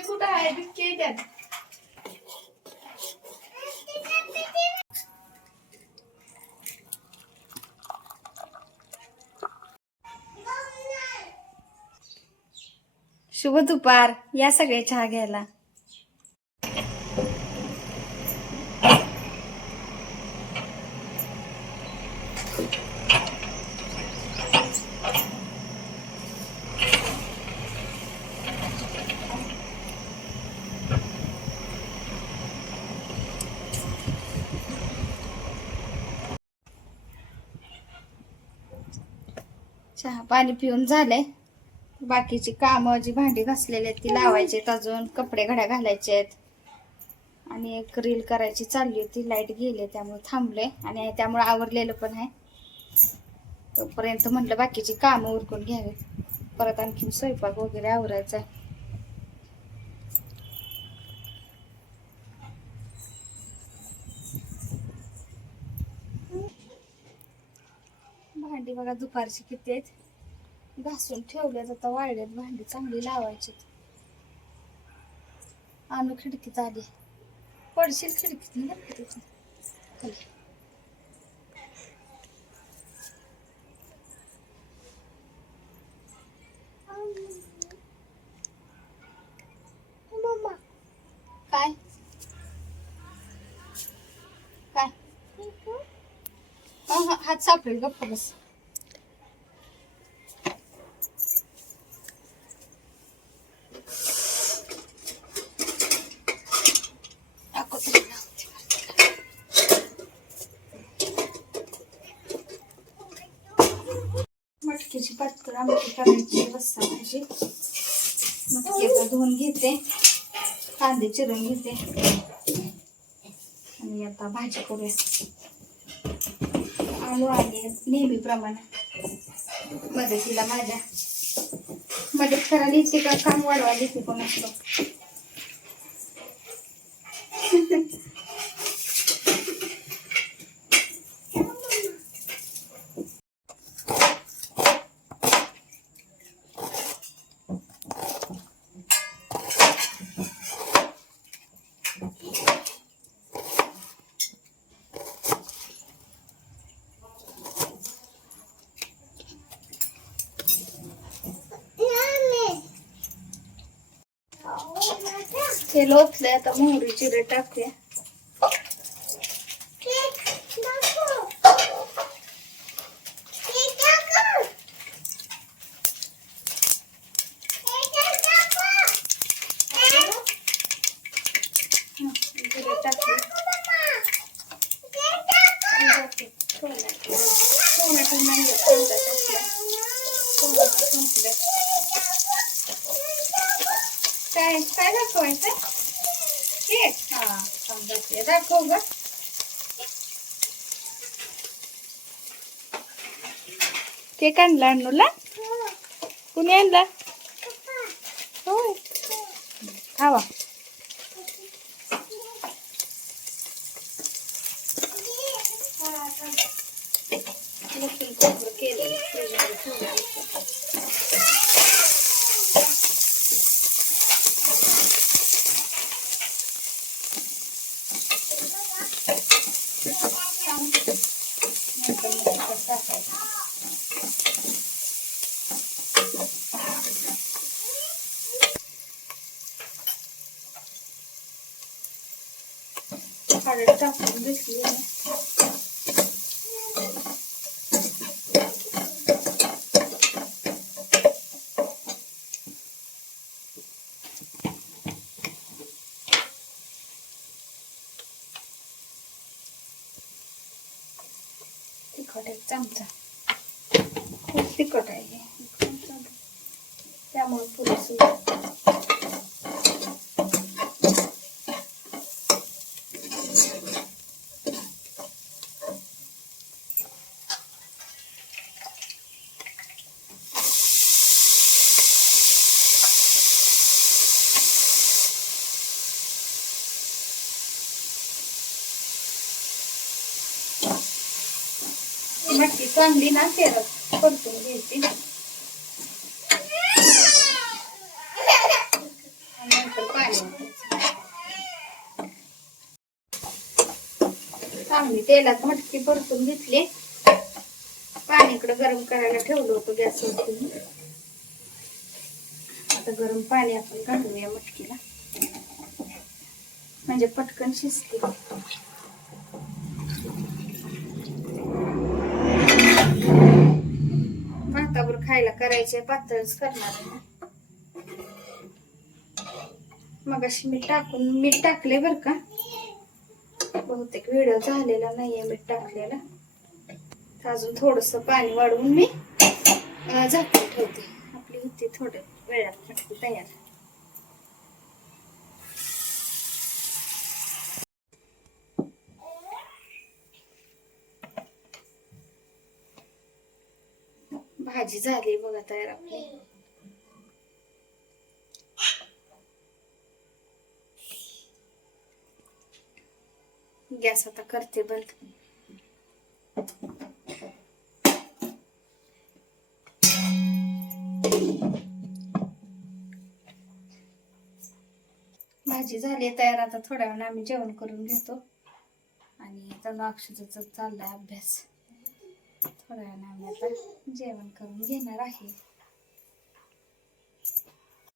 कुठं आहे? त्यात. शुभ दुपार. या सगळ्या चहा घ्यायला. चहा पाणी पिऊन झालंय. बाकीची कामं जी भांडी घासलेली आहेत ती लावायची आहेत अजून. कपडे घड्या घालायचे आहेत. आणि एक रील करायची चालली होती. लाइट गेली त्यामुळे थांबले आणि त्यामुळे आवरलेलं पण आहे. तोपर्यंत म्हटलं बाकीची कामं उरकून घ्यावीत. परत आणखीन स्वयंपाक वगैरे आवरायचा आहे. भांडी बघा दुपारची किती आहेत. घासून ठेवल्यात आता वाळल्यात भांडी चांगली लावायची आणू खिडकीत आली. पडशील खिडकीत. काय? हात सापडेल गप्प बस. मटकीची पातळ आमटी करायची रस्सा भाजी. मटकी आता धुवून घेते कांदे चिरून घेते. आणि आता भाजी करूया. आलू आले नेहमीप्रमाणे. मदतीला माझ्या. मदत करायला येते का? काम वाढवायला येते कोणाचं? हे ते लोटले आता मोहरी जिरे टाकते Thank you टाकले टोमॅटो नाही घेत, कांदा टाकला. टोमॅटो संपले. काय काय दाखवायचं ते हा समजा ते दाखव ग. केक आणला अनुला कुणी आणला? होय. खावा. लसूण खोबरं केलं फ्रीजमध्ये ठेवलं होतं. नंतर मग त्याच्यात टाकायचं. हळद टाकून घेतली तिखट एक चमचा. खूप तिखट आहे हे. एक चमचा. त्यामुळे पुरेसे मटकी चांगली ना तेलात परतून घ्यायची नंतर पाणी. चांगली तेलात मटकी परतून घेतली. पाणी इकडे गरम करायला ठेवलं होतं गॅसवरती. आता गरम पाणी आपण घालूया मटकीला. म्हणजे पटकन शिजते. करायचे पातळच करणार आहे ना. मग अशी मीठ टाकून मीठ टाकले बर का. बहुतेक व्हिडिओ झालेला नाहीये मीठ टाकलेला. अजून थोडस पाणी वाढवून मी झाकून ठेवते. आपली होती थोड्या वेळात तयार. भाजी झाली बघा तयार आपली. गॅस आता करते बंद. भाजी झाली तयार. आता थोड्या वेळाने आम्ही जेवण करून घेतो. आणि त्याला अक्षताचा चाललाय अभ्यास. थोड्या वेळाने आम्ही आता जेवण करून घेणार आहे.